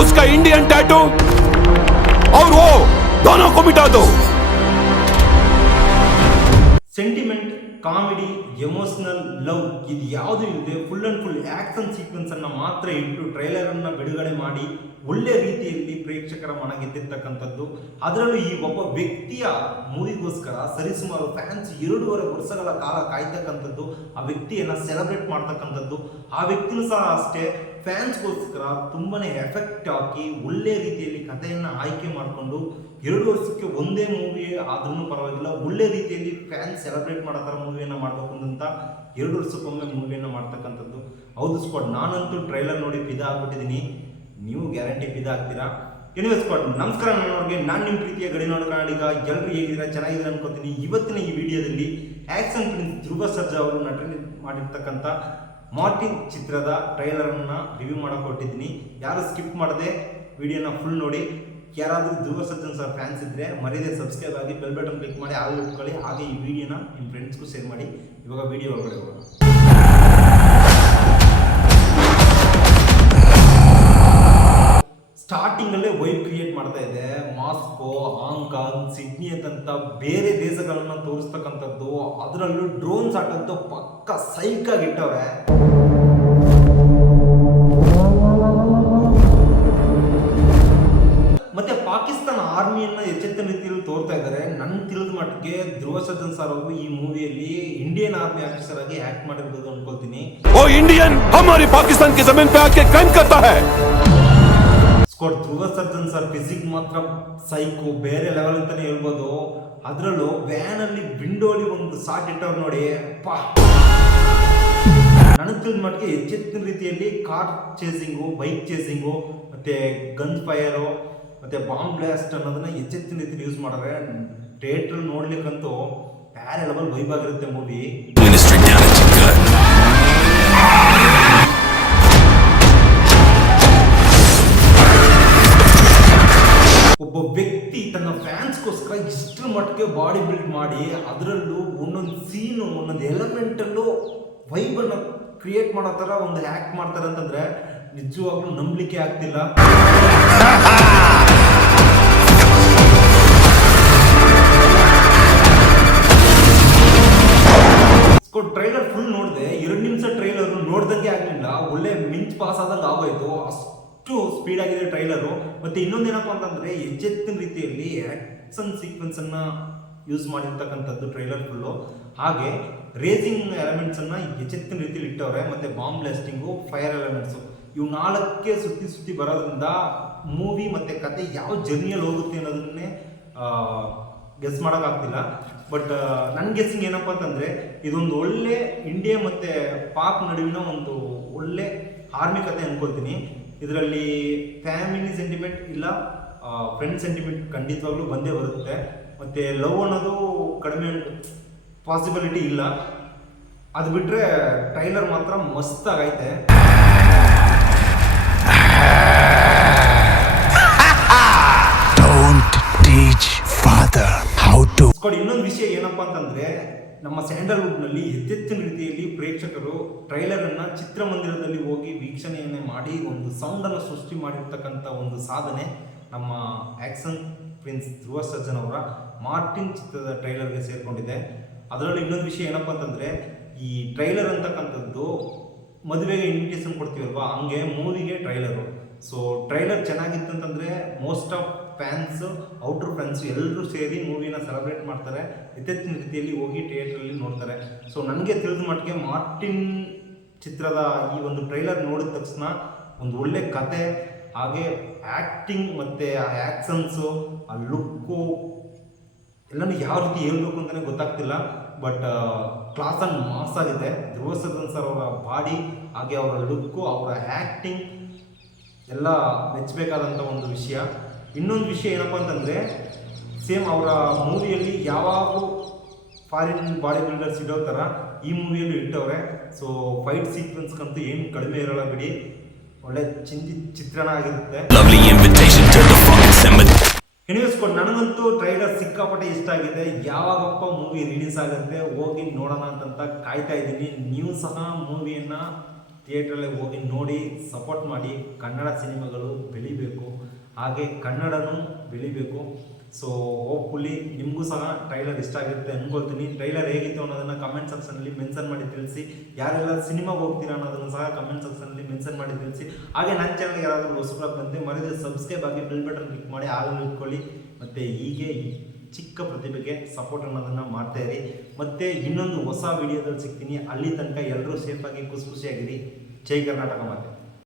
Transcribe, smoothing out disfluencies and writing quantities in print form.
उसका Indian tattoo और वो दोनों को मिटा दो। ಸೆಂಟಿಮೆಂಟ್, ಕಾಮಿಡಿ, ಎಮೋಷನಲ್, ಲವ್ ಇದು ಯಾವುದೂ ಇಲ್ಲದೆ full and full action sequence ಅನ್ನ ಮಾತ್ರ ಇಟ್ಟು ಟ್ರೈಲರ್ ಅನ್ನ ಬಿಡುಗಡೆ ಮಾಡಿ ಒಳ್ಳೆ ರೀತಿಯಲ್ಲಿ ಪ್ರೇಕ್ಷಕರ ಮನ ಗೆದ್ದಿರ್ತಕ್ಕಂಥದ್ದು. ಅದರಲ್ಲೂ ಈ ಒಬ್ಬ ವ್ಯಕ್ತಿಯ ಮೂವಿಗೋಸ್ಕರ ಸರಿಸುಮಾರು ಫ್ಯಾನ್ಸ್ 2.5 ವರ್ಷಗಳ ಕಾಲ ಕಾಯ್ತಕ್ಕಂಥದ್ದು, ಆ ವ್ಯಕ್ತಿಯನ್ನ ಸೆಲೆಬ್ರೇಟ್ ಮಾಡ್ತಕ್ಕಂಥದ್ದು. ಆ ವ್ಯಕ್ತಿನೂ ಸಹ ಅಷ್ಟೇ ಫ್ಯಾನ್ಸ್ಗೋಸ್ಕರ ತುಂಬಾನೇ ಎಫೆಕ್ಟ್ ಹಾಕಿ ಒಳ್ಳೆ ರೀತಿಯಲ್ಲಿ ಕಥೆಯನ್ನ ಆಯ್ಕೆ ಮಾಡಿಕೊಂಡು 2 ವರ್ಷಕ್ಕೆ ಒಂದೇ ಮೂವಿ ಆದ್ರೂ ಪರವಾಗಿಲ್ಲ, ಒಳ್ಳೆ ರೀತಿಯಲ್ಲಿ ಫ್ಯಾನ್ಸ್ ಸೆಲೆಬ್ರೇಟ್ ಮಾಡೋ ಥರ ಮೂವಿಯನ್ನು ಮಾಡಬೇಕು ಅಂತ 2 ವರ್ಷಕ್ಕೊಮ್ಮೆ ಮೂವಿಯನ್ನು ಮಾಡ್ತಕ್ಕಂಥದ್ದು. ಹೌದು ಸ್ಕ್ವಾಡ್, ನಾನಂತೂ ಟ್ರೈಲರ್ ನೋಡಿ ಫಿದಾ ಆಗ್ಬಿಟ್ಟಿದ್ದೀನಿ, ನೀವು ಗ್ಯಾರಂಟಿ ಫಿದಾ ಆಗ್ತೀರಾ. ಎನಿವೆ ಸ್ಕ್ವಾಡ್, ನಮಸ್ಕಾರ ನನ್ನವ್ರಿಗೆ, ನಾನು ನಿಮ್ಮ ಪ್ರೀತಿಯ ಗಡಿನಾಡು ಕನ್ನಡಿಗ. ಎಲ್ಲರೂ ಹೇಗಿದ್ದೀರಾ? ಚೆನ್ನಾಗಿದ್ದೀರಾ ಅನ್ಕೋತೀನಿ. ಇವತ್ತಿನ ಈ ವಿಡಿಯೋದಲ್ಲಿ ಆಕ್ಷನ್ ಪ್ರಿನ್ಸ್ ಧ್ರುವ ಸರ್ಜಾ ಅವರು ನಟನೆ ಮಾಡಿರ್ತಕ್ಕಂಥ ಮಾರ್ಟಿನ್ ಚಿತ್ರದ ಟ್ರೈಲರನ್ನು ರಿವ್ಯೂ ಮಾಡಕ್ಕೆ ಹೊರಟಿದ್ದೀನಿ. ಯಾರು ಸ್ಕಿಪ್ ಮಾಡದೆ ವಿಡಿಯೋನ ಫುಲ್ ನೋಡಿ. ಯಾರಾದರೂ ಧ್ರುವ ಸರ್ಜನ್ ಸರ್ ಫ್ಯಾನ್ಸ್ ಇದ್ದರೆ ಮರೀದೆ ಸಬ್ಸ್ಕ್ರೈಬ್ ಆಗಿ ಬೆಲ್ ಬಟನ್ ಕ್ಲಿಕ್ ಮಾಡಿ ಆಲ್ ಇಟ್ಕೊಳ್ಳಿ. ಹಾಗೆ ಈ ವಿಡಿಯೋನ ನಿಮ್ಮ ಫ್ರೆಂಡ್ಸ್ಗೂ ಶೇರ್ ಮಾಡಿ. ಇವಾಗ ವಿಡಿಯೋ ಹೊರಗಡೆ ಹೋಗೋಣ. ಸ್ಟಾರ್ಟಿಂಗಲ್ಲೇ ವೈಬ್ ಕ್ರಿಯೇಟ್ ಮಾಡ್ತಾ ಇದೆ. ಮಾಸ್ಕೋ, ಹಾಂಗ್ಕಾಂಗ್, ಸಿಡ್ನಿ ಅಂತಂತ ಬೇರೆ ದೇಶಗಳನ್ನ ತೋರಿಸ್ತಕ್ಕಂಥದ್ದು, ಅದರಲ್ಲೂ ಡ್ರೋನ್ಸ್ ಆಟಂತೂ ಪಕ್ಕ ಸೈಕಾಗಿ ಇಟ್ಟವ್ರೆ. ಮತ್ತೆ ಪಾಕಿಸ್ತಾನ ಆರ್ಮಿಯನ್ನ ಎಚ್ಚೆತ್ತ ರೀತಿಯಲ್ಲಿ ತೋರ್ತಾ ಇದ್ದಾರೆ. ನನ್ನ ತಿಳಿದ ಮಟ್ಟಿಗೆ ಧ್ರುವ ಸರ್ಜನ್ ಸರ್ ಅವರು ಈ ಮೂವಿಯಲ್ಲಿ ಇಂಡಿಯನ್ ಆರ್ಮಿ ಆಫೀಸರ್ ಆಗಿ ಆಕ್ಟ್ ಮಾಡಿರ್ಬೋದು ಅನ್ಕೊಳ್ತೀನಿ. वो इंडियन हमारी पाकिस्तान की जमीन पे आके क्राइम करता है. ಧ್ರುವ ಸರ್ಜನ್ ಸರ್ ಫಿಸಿಕ್ ಮಾತ್ರ ಸೈಕು, ಬೇರೆ ಲೆವೆಲ್ ಅಂತಾನೆ ಹೇಳ್ಬೋದು. ಅದರಲ್ಲೂ ವ್ಯಾನ್ ಅಲ್ಲಿ ವಿಂಡೋಲಿ ಒಂದು ಶಾಟ್ ಇಟ್ಟವ್ರು ನೋಡಿ, ನನಗೆ ತಿಳಿದ ಮಟ್ಟಿಗೆ ಎಚ್ಚೆತ್ತಿನ ರೀತಿಯಲ್ಲಿ ಕಾರ್ ಚೇಸಿಂಗು, ಬೈಕ್ ಚೇಸಿಂಗು, ಮತ್ತೆ ಗನ್ ಫೈರು, ಮತ್ತೆ ಬಾಂಬ್ ಬ್ಲಾಸ್ಟ್ ಅನ್ನೋದನ್ನ ಎಚ್ಚೆತ್ತಿನ ರೀತಿಯಲ್ಲಿ ಯೂಸ್ ಮಾಡಿದ್ರೆ ಥಿಯೇಟರ್ ನೋಡ್ಲಿಕ್ಕಂತೂ ಬೇರೆ ಲೆವೆಲ್ ವೈಬ್ ಆಗಿರುತ್ತೆ ಮೂವಿ. ಒಬ್ಬ ವ್ಯಕ್ತಿ ತನ್ನ ಫ್ಯಾನ್ಸ್ಗೋಸ್ಕರ ಇಷ್ಟರ ಮಟ್ಟಿಗೆ ಬಾಡಿ ಬಿಲ್ಡ್ ಮಾಡಿ ಅದರಲ್ಲೂ ಒಂದೊಂದು ಸೀನು, ಒಂದೊಂದು ಎಲಿಮೆಂಟಲ್ಲೂ ವೈಬನ್ನು ಕ್ರಿಯೇಟ್ ಮಾಡೋ ಥರ ಒಂದು ಆ್ಯಕ್ಟ್ ಮಾಡ್ತಾರೆ ಅಂತಂದರೆ ನಿಜವಾಗ್ಲೂ ನಂಬಲಿಕ್ಕೆ ಆಗ್ತಿಲ್ಲ. ಟ್ರೈಲರ್ ಫುಲ್ ನೋಡಿದೆ, 2 ನಿಮಿಷ ಟ್ರೈಲರ್ ನೋಡ್ದಂಗೆ ಆಗಲಿಲ್ಲ, ಒಳ್ಳೆ ಮಿಂಚ್ ಪಾಸ್ ಆದಂಗೆ ಆಗೋಯ್ತು. ಅಷ್ಟು ಸ್ಪೀಡ್ ಆಗಿದೆ ಟ್ರೈಲರು. ಮತ್ತೆ ಇನ್ನೊಂದೇನಪ್ಪ ಅಂತಂದ್ರೆ ಎಚ್ಚೆತ್ತಿನ ರೀತಿಯಲ್ಲಿ ಆಕ್ಷನ್ ಸೀಕ್ವೆನ್ಸ್ ಅನ್ನ ಯೂಸ್ ಮಾಡಿರ್ತಕ್ಕಂಥದ್ದು ಟ್ರೈಲರ್ ಫುಲ್ಲು. ಹಾಗೆ ರೇಸಿಂಗ್ ಎಲಿಮೆಂಟ್ಸ್ ಅನ್ನ ಎಚ್ಚೆತ್ತಿನ ರೀತಿಯಲ್ಲಿ ಇಟ್ಟವ್ರೆ. ಮತ್ತೆ ಬಾಂಬ್ ಬ್ಲಾಸ್ಟಿಂಗು, ಫೈರ್ ಎಲಿಮೆಂಟ್ಸು, ಇವು 4ಕ್ಕೆ ಸುತ್ತಿ ಬರೋದ್ರಿಂದ ಮೂವಿ ಮತ್ತೆ ಕತೆ ಯಾವ ಜರ್ನಿಯಲ್ಲಿ ಹೋಗುತ್ತೆ ಅನ್ನೋದನ್ನೇ ಗೆಸ್ ಮಾಡೋಕ್ಕಾಗ್ತಿಲ್ಲ. ಬಟ್ ನನ್ನ ಗೆಸ್ಸಿಂಗ್ ಏನಪ್ಪ ಅಂತಂದರೆ ಇದೊಂದು ಒಳ್ಳೆ ಇಂಡಿಯಾ ಮತ್ತು ಪಾಕ್ ನಡುವಿನ ಒಂದು ಒಳ್ಳೆ ಆರ್ಮಿ ಕತೆ ಅಂದ್ಕೊಳ್ತೀನಿ. ಇದರಲ್ಲಿ ಫ್ಯಾಮಿಲಿ ಸೆಂಟಿಮೆಂಟ್ ಇಲ್ಲ, ಫ್ರೆಂಡ್ ಸೆಂಟಿಮೆಂಟ್ ಖಂಡಿತವಾಗ್ಲೂ ಬಂದೇ ಬರುತ್ತೆ. ಮತ್ತು ಲವ್ ಅನ್ನೋದು ಕಡಿಮೆ ಪಾಸಿಬಿಲಿಟಿ ಇಲ್ಲ. ಅದು ಬಿಟ್ಟರೆ ಟ್ರೈಲರ್ ಮಾತ್ರ ಮಸ್ತಾಗೈತೆ. ಇನ್ನೊಂದು ವಿಷಯ ಏನಪ್ಪಾ ಅಂತಂದ್ರೆ, ನಮ್ಮ ಸ್ಯಾಂಡಲ್ವುಡ್ನಲ್ಲಿ ಎಚ್ಚೆತ್ತಿನ ರೀತಿಯಲ್ಲಿ ಪ್ರೇಕ್ಷಕರು ಟ್ರೈಲರ್ ಅನ್ನ ಚಿತ್ರಮಂದಿರದಲ್ಲಿ ಹೋಗಿ ವೀಕ್ಷಣೆಯನ್ನೇ ಮಾಡಿ ಒಂದು ಸೌಂಡ್ ಅನ್ನು ಸೃಷ್ಟಿ ಮಾಡಿರ್ತಕ್ಕಂಥ ಒಂದು ಸಾಧನೆ ನಮ್ಮ ಆಕ್ಷನ್ ಪ್ರಿನ್ಸ್ ಧ್ರುವ ಸರ್ಜನ್ ಅವರ ಮಾರ್ಟಿನ್ ಚಿತ್ರದ ಟ್ರೈಲರ್ಗೆ ಸೇರ್ಕೊಂಡಿದೆ. ಅದರಲ್ಲೂ ಇನ್ನೊಂದು ವಿಷಯ ಏನಪ್ಪಾ ಅಂತಂದ್ರೆ, ಈ ಟ್ರೈಲರ್ ಅಂತಕ್ಕಂಥದ್ದು ಮದುವೆಗೆ ಇನ್ವಿಟೇಷನ್ ಕೊಡ್ತೀವಲ್ವಾ, ಹಂಗೆ ಮೂವಿಗೆ ಟ್ರೈಲರು. ಸೊ ಟ್ರೈಲರ್ ಚೆನ್ನಾಗಿತ್ತು ಅಂತಂದರೆ most of fans, outer fans ಎಲ್ಲರೂ ಸೇರಿ ಮೂವಿನ ಸೆಲೆಬ್ರೇಟ್ ಮಾಡ್ತಾರೆ, ಎಚ್ಚೆತ್ತಿನ ರೀತಿಯಲ್ಲಿ ಹೋಗಿ ಥಿಯೇಟ್ರಲ್ಲಿ ನೋಡ್ತಾರೆ. ಸೊ ನನಗೆ ತಿಳಿದ ಮಟ್ಟಿಗೆ ಮಾರ್ಟಿನ್ ಚಿತ್ರದ ಈ ಒಂದು ಟ್ರೈಲರ್ ನೋಡಿದ ತಕ್ಷಣ ಒಂದು ಒಳ್ಳೆ ಕತೆ, ಹಾಗೆ ಆ್ಯಕ್ಟಿಂಗ್ ಮತ್ತು ಆ ಆ್ಯಕ್ಷನ್ಸು, ಆ ಲುಕ್ಕು ಎಲ್ಲನೂ ಯಾವ ರೀತಿ ಹೇಳ್ಬೇಕು ಅಂತಲೇ ಗೊತ್ತಾಗ್ತಿಲ್ಲ. ಬಟ್ ಕ್ಲಾಸ್ ಆ್ಯಂಡ್ ಮಾಸ್ ಆಗಿದೆ. ಧ್ರುವ ಸರ್ಜನ್ ಸರ್ ಅವರ ಬಾಡಿ, ಹಾಗೆ ಅವರ ಲುಕ್ಕು, ಅವರ ಆ್ಯಕ್ಟಿಂಗ್ ಎಲ್ಲ ಮೆಚ್ಚಬೇಕಾದಂಥ ಒಂದು ವಿಷಯ. ಇನ್ನೊಂದು ವಿಷಯ ಏನಪ್ಪ ಅಂತಂದರೆ, ಸೇಮ್ ಅವರ ಮೂವಿಯಲ್ಲಿ ಯಾವಾಗಲೂ ಫಾರಿನ್ ಬಾಡಿ ಬಿಲ್ಡರ್ಸ್ ಇಡೋ ಥರ ಈ ಮೂವಿಯಲ್ಲೂ ಇಟ್ಟವ್ರೆ. ಸೊ ಫೈಟ್ ಸೀಕ್ವೆನ್ಸ್ಗಂತೂ ಏನು ಕಡಿಮೆ ಇರೋಲ್ಲ ಬಿಡಿ, ಒಳ್ಳೆ ಚಿತ್ರಣ ಆಗಿರುತ್ತೆ. ಎನಿವೇಸ್ ನನಗಂತೂ ಟ್ರೈಲರ್ ಸಿಕ್ಕಾಪಟ್ಟೆ ಇಷ್ಟ ಆಗಿದೆ. ಯಾವಾಗಪ್ಪ ಮೂವಿ ರಿಲೀಸ್ ಆಗುತ್ತೆ ಹೋಗಿ ನೋಡೋಣ ಅಂತ ಕಾಯ್ತಾ ಇದ್ದೀನಿ. ನೀವು ಸಹ ಮೂವಿಯನ್ನು ಥಿಯೇಟ್ರಲ್ಲೇ ಹೋಗಿ ನೋಡಿ ಸಪೋರ್ಟ್ ಮಾಡಿ. ಕನ್ನಡ ಸಿನಿಮಾಗಳು ಬೆಳಿಬೇಕು, ಹಾಗೆ ಕನ್ನಡನೂ ಬೆಳಿಬೇಕು. ಸೊ ಹೋಪ್ಫುಲಿ ನಿಮಗೂ ಸಹ ಟ್ರೈಲರ್ ಇಷ್ಟ ಆಗಿರುತ್ತೆ ಅಂದ್ಕೊಳ್ತೀನಿ. ಟ್ರೈಲರ್ ಹೇಗಿತ್ತು ಅನ್ನೋದನ್ನು ಕಮೆಂಟ್ ಸೆಕ್ಷನಲ್ಲಿ ಮೆನ್ಷನ್ ಮಾಡಿ ತಿಳಿಸಿ. ಯಾರೆಲ್ಲ ಸಿನಿಮಾಗೆ ಹೋಗ್ತೀರಾ ಅನ್ನೋದನ್ನು ಸಹ ಕಮೆಂಟ್ ಸೆಕ್ಷನಲ್ಲಿ ಮೆನ್ಷನ್ ಮಾಡಿ ತಿಳಿಸಿ. ಹಾಗೆ ನನ್ನ ಚಾನಲ್ಗೆ ಯಾರಾದರೂ ಹೊಸಬರಾಗಿ ಬಂದರೆ ಮರಿದು ಸಬ್ಸ್ಕ್ರೈಬ್ ಆಗಿ ಬೆಲ್ ಬಟನ್ ಕ್ಲಿಕ್ ಮಾಡಿ ಆಗಲು ಇಟ್ಕೊಳ್ಳಿ. ಮತ್ತು ಹೀಗೆ ಚಿಕ್ಕ ಪ್ರತಿಭೆಗೆ ಸಪೋರ್ಟ್ ಅನ್ನೋದನ್ನು ಮಾಡ್ತಾಯಿರಿ. ಮತ್ತು ಇನ್ನೊಂದು ಹೊಸ ವಿಡಿಯೋದಲ್ಲಿ ಸಿಗ್ತೀನಿ. ಅಲ್ಲಿ ತನಕ ಎಲ್ಲರೂ ಸೇಫಾಗಿ ಖುಷಿಯಾಗಿರಿ. ಜೈ ಕರ್ನಾಟಕ ಮಾತೆ.